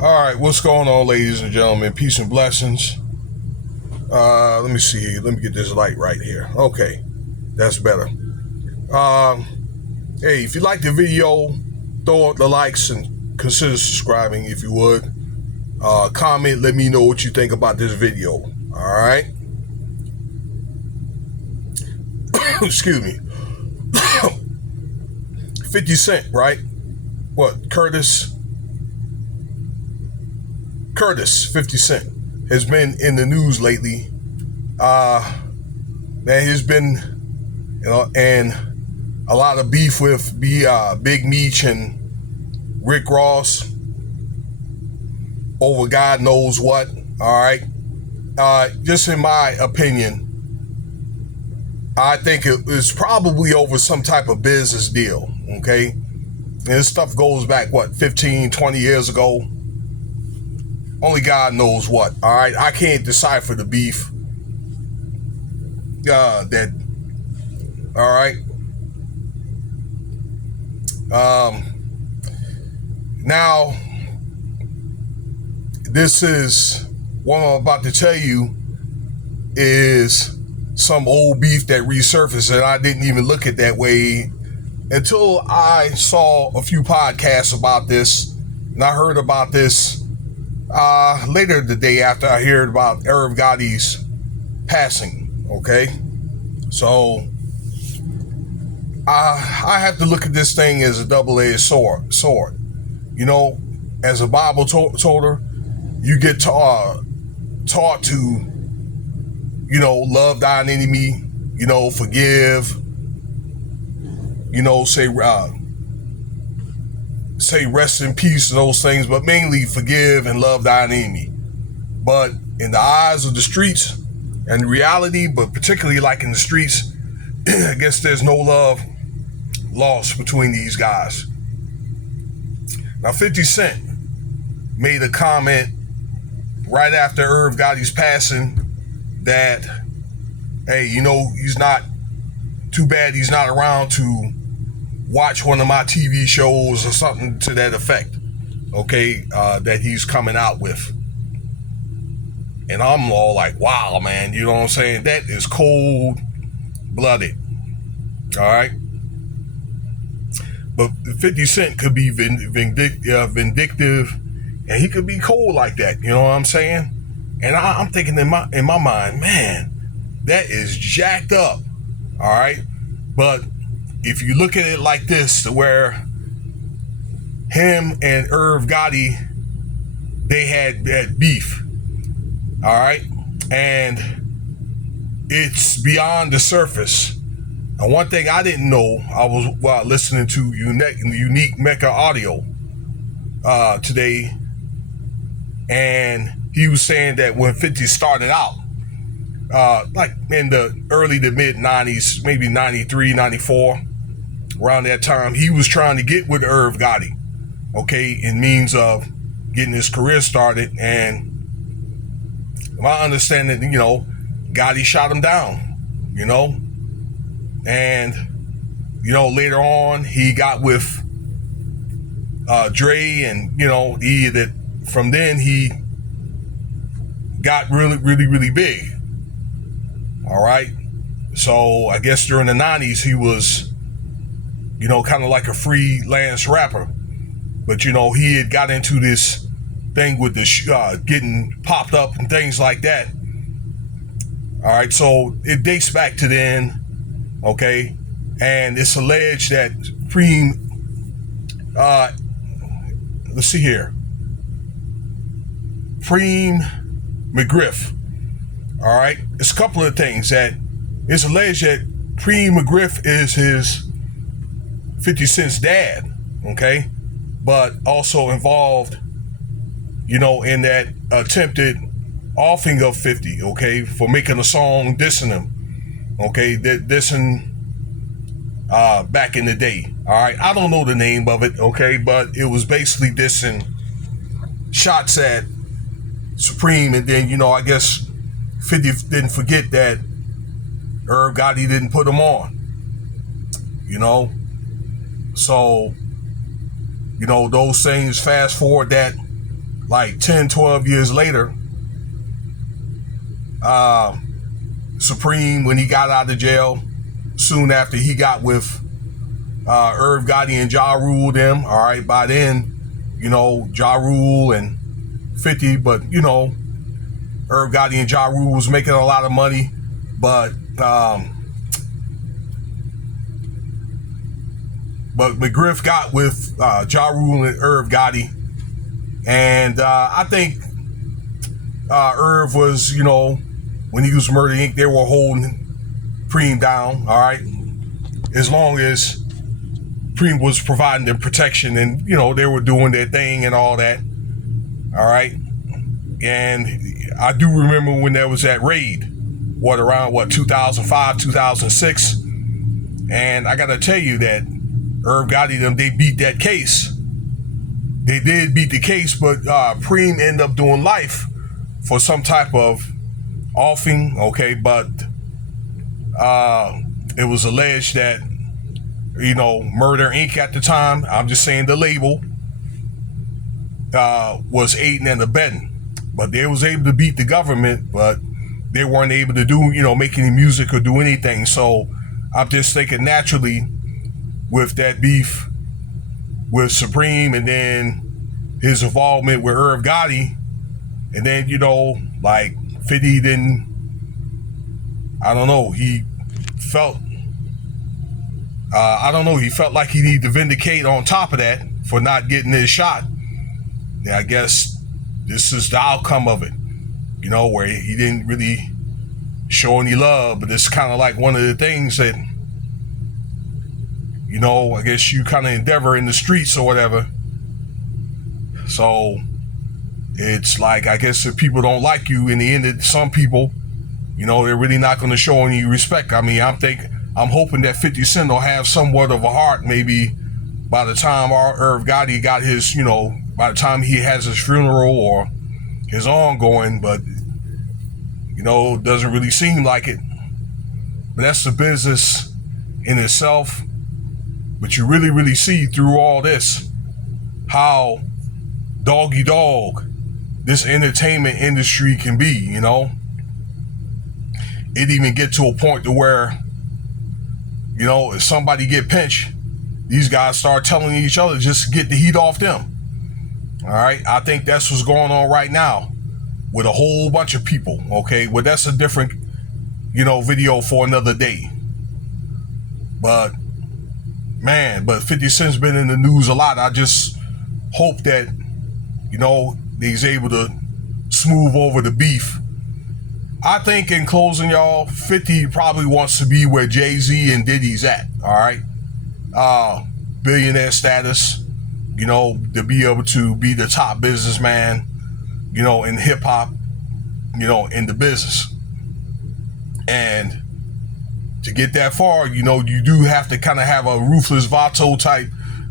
All right, what's going on, ladies and gentlemen? Peace and blessings. Let me see. Let me get this light right here. Okay, that's better. Hey, if you like the video, throw up the likes and consider subscribing if you would. Comment, let me know what you think about this video. All right. Excuse me. 50 Cent, right? What? Curtis, 50 Cent, has been in the news lately. Man, he's been, and a lot of beef with Big Meech and Rick Ross over God knows what. All right. Just in my opinion, I think it was probably over some type of business deal. Okay. And this stuff goes back, 15, 20 years ago. Only God knows what. All right. I can't decipher the beef. All right. Now, this is what I'm about to tell you is some old beef that resurfaced, and I didn't even look at that way until I saw a few podcasts about this, and I heard about this later the day after I heard about Irv Gotti's passing. Okay, so I have to look at this thing as a double-edged sword. You know, as a Bible toter, you get taught to, love thine enemy, forgive, say rest in peace and those things, but mainly forgive and love thine enemy. But in the eyes of the streets and reality, but particularly like in the streets, I guess there's no love lost between these guys. Now, 50 Cent made a comment right after Irv Gotti's passing that, hey, he's not too bad he's not around to watch one of my TV shows or something to that effect, okay, that he's coming out with. And I'm all like, wow, man, you know what I'm saying? That is cold-blooded, all right? But 50 Cent could be vindictive, and he could be cold like that, you know what I'm saying? And I'm thinking in my mind, man, that is jacked up, all right? But if you look at it like this, to where him and Irv Gotti, they had beef, all right? And it's beyond the surface. And one thing I didn't know, I was listening to Unique Mecca audio today, and he was saying that when 50 started out, like in the early to mid 90s, maybe 93, 94, around that time, he was trying to get with Irv Gotti, okay, in means of getting his career started. And my understanding, Gotti shot him down, and, later on he got with Dre, and, from then he got really, really, really big. All right. So I guess during the 90s, he was, kind of like a freelance rapper. But, he had got into this thing with the getting popped up and things like that. All right. So it dates back to then. Okay. And it's alleged that let's see here. Preem McGriff. All right. It's a couple of things that it's alleged that Preem McGriff is his 50 Cent's dad. Okay. But also involved, in that attempted offing of 50. Okay. For making a song dissing him. Okay. Dissing back in the day. All right. I don't know the name of it. Okay. But it was basically dissing shots at Supreme. And then, I guess 50 didn't forget that Irv Gotti didn't put him on, so, those things, fast forward that like 10, 12 years later, Supreme, when he got out of jail, soon after he got with Irv Gotti and Ja Rule them, all right, by then, Ja Rule and 50, but, Irv Gotti and Ja Rule was making a lot of money, but McGriff got with Ja Rule and Irv Gotti, and I think Irv was, when he was Murder Inc., they were holding Preem down, all right, as long as Preem was providing them protection, and they were doing their thing and all that, all right. And I do remember when there was that raid, around 2005, 2006, and I gotta tell you that Irv Gotti them, they beat that case. They did beat the case, but Preem ended up doing life for some type of offing, okay, but it was alleged that Murder Inc. at the time, I'm just saying the label, was aiding and abetting. But they was able to beat the government, but they weren't able to do, make any music or do anything. So I'm just thinking naturally with that beef with Supreme and then his involvement with Irv Gotti, and then, like 50 didn't, I don't know, he felt like he needed to vindicate on top of that for not getting his shot. Yeah, I guess this is the outcome of it, where he didn't really show any love, but it's kind of like one of the things that, I guess you kind of endeavor in the streets or whatever. So it's like, I guess if people don't like you, in the end, some people, they're really not going to show any respect. I mean, I'm hoping that 50 Cent will have somewhat of a heart, maybe by the time Irv Gotti got his, by the time he has his funeral or his ongoing, but, it doesn't really seem like it. But that's the business in itself. But you really, really see through all this how doggy dog this entertainment industry can be, It even get to a point to where, if somebody get pinched, these guys start telling each other just to get the heat off them. All right, I think that's what's going on right now with a whole bunch of people, okay? Well, that's a different, video for another day. But, man, 50 Cent's been in the news a lot. I just hope that, he's able to smooth over the beef. I think in closing, y'all, 50 probably wants to be where Jay-Z and Diddy's at, all right? Billionaire status, to be able to be the top businessman, in hip hop, in the business. And to get that far, you do have to kind of have a Ruthless Vato type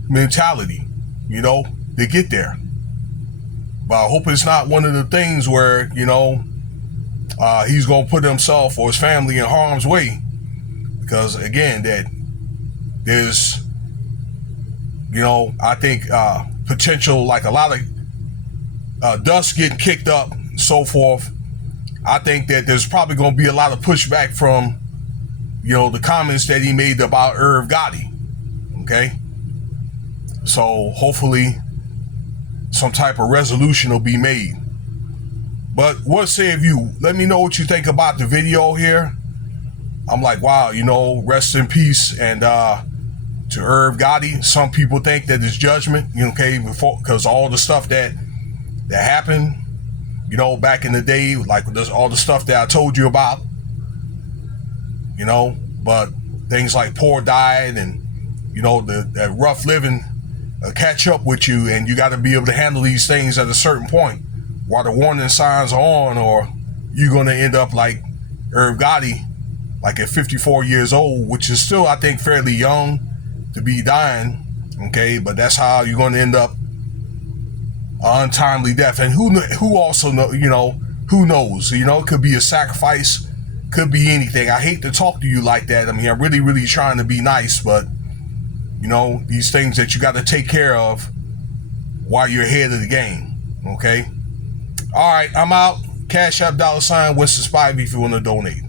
mentality, to get there. But I hope it's not one of the things where, he's going to put himself or his family in harm's way. Because, again, that there's, I think potential, like a lot of dust getting kicked up and so forth. I think that there's probably going to be a lot of pushback from, the comments that he made about Irv Gotti. Okay? So hopefully some type of resolution will be made. But what say of you? Let me know what you think about the video here. I'm like, wow, rest in peace. And to Irv Gotti, some people think that it's judgment, okay, because all the stuff that happened, back in the day, like all the stuff that I told you about, but things like poor diet and, that rough living catch up with you, and you got to be able to handle these things at a certain point while the warning signs are on, or you're going to end up like Irv Gotti, like at 54 years old, which is still, I think, fairly young to be dying, okay, but that's how you're going to end up, untimely death. And who also know, who knows, it could be a sacrifice, could be anything. I hate to talk to you like that. I mean, I'm really, really trying to be nice, but these things that you got to take care of while you're ahead of the game. Okay. All right, I'm out. Cash App $, Winston Spivey if you want to donate.